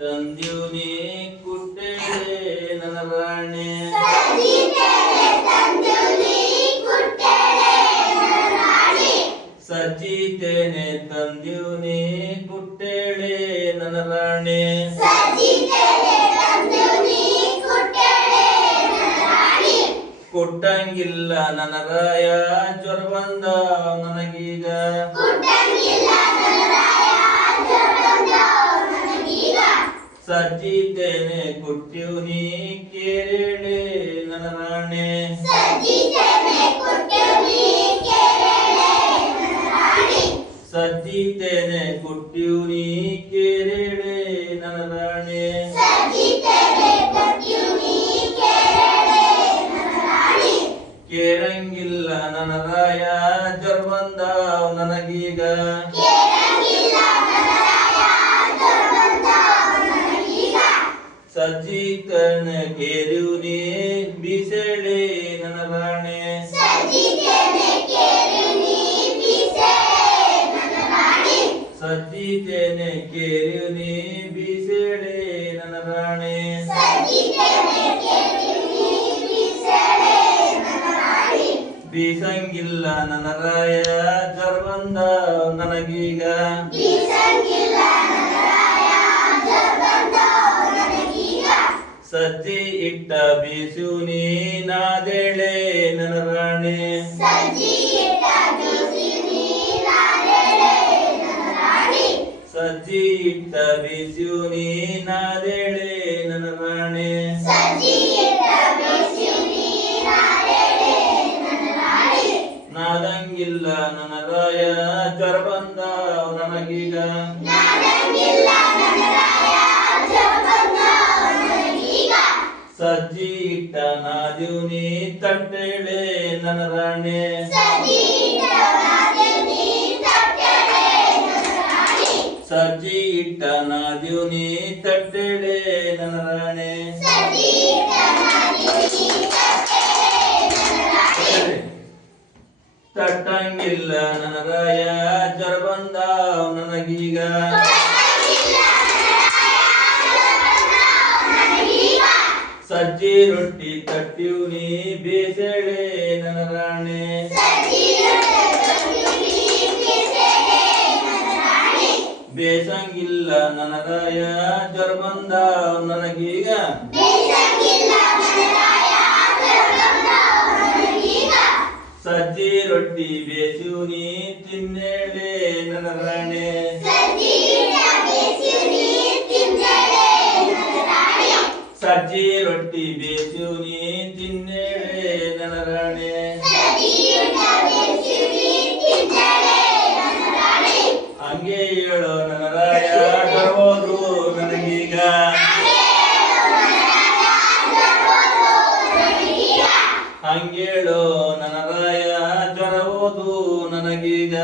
ತಂದ್ಯೂನಿ ಕುಟ್ಟೆಳೆ ನನ್ನ ರಾಣಿ ಸಜ್ಜಿತೇನೆ ತಂದ್ಯೂನಿ ಕುಟ್ಟೆಳೆ ನನ್ನ ರಾಣಿ ಕೊಟ್ಟಂಗಿಲ್ಲ ನನ್ನ ರಾಯ ಜ್ವರ ಬಂದ ನನಗೀಗ ಸಜ್ಜಿತೇನೆ ಕುಟ್ಟ್ಯೂನಿ ಕೇರೇಳೆ ನನ್ನ ರಾಣಿ ಸಜ್ಜಿತೇನೆ ಕುಟ್ಟ್ಯೂನಿ ಕೇರೇಳೆ ನನ್ನ ರಾಣಿ ಕೇಳಂಗಿಲ್ಲ ನನ್ನ ರಾಯ ಜ್ವರ ಬಂದ ನನಗೀಗ ಸಜ್ಜಿತನ ಕೇರುನಿ ಬಿಸಳೆ ನನ್ನ ರಾಣಿ ಸಜ್ಜಿತೇನೆ ಕೇರುನಿ ಬಿಸಳೆ ನನ್ನ ರಾಣಿ ಬೀಸಂಗಿಲ್ಲ ನನ್ನ ರಾಯ ಜ್ವರ ಬಂದ ನನಗೀಗ ಸಜ್ಜಿ ಇಟ್ಟ ಬೀಸುನಿ ನಾದೇಳೆ ನನ್ನ ರಾಣಿ ಸಜ್ಜಿ ಇಟ್ಟ ಬೀಸುನಿ ನಾದೇಳೆ ನನ್ನ ರಾಣಿ ನಾದಂಗಿಲ್ಲ ನನ್ನ ರಾಯ ಜ್ವರ ಬಂದ ನನಗೀಗ ಸಜ್ಜಿ ಇಟ್ಟ ನಾದ್ಯೂನಿ ತಟ್ಟೆಳೆ ನನ್ನ ರಾಣಿ ಸಜ್ಜಿ ಇಟ್ಟ ನಾದ್ಯೂನಿ ತಟ್ಟೆಳೆ ನನ್ನ ರಾಣಿ ತಟ್ಟಂಗಿಲ್ಲ ನನ್ನ ರಾಯ ಜ್ವರ ಬಂದ ನನಗೀಗ ಸಜ್ಜಿ ರೊಟ್ಟಿ ತಟ್ಟ್ಯೂನಿ ಬೇಸಳೆ ನನ್ನ ರಾಣಿ ಬೇಸಂಗಿಲ್ಲ ನನ್ನ ರಾಯ ಜ್ವರ ಬಂದ ನನಗೀಗ ಸಜ್ಜಿ ರೊಟ್ಟಿ ಬೇಸೂನಿ ತಿನ್ನೇಳೆ ನನ್ನ ರಾಣಿ ಸಜ್ಜಿ ರೊಟ್ಟಿ ಬೇಸೂನಿ ತಿನ್ನೇಳೆ ನನ್ನ ರಾಣಿ ಹಂಗೆ ಹೇಳೋ ನನ್ನ ರಾಯ ಬರೋದು ನನಗೀಗ ಹಂಗೇಳೋ ನನ್ನ ರಾಯ ಜ್ವರ ಹೋದು ನನಗೀಗ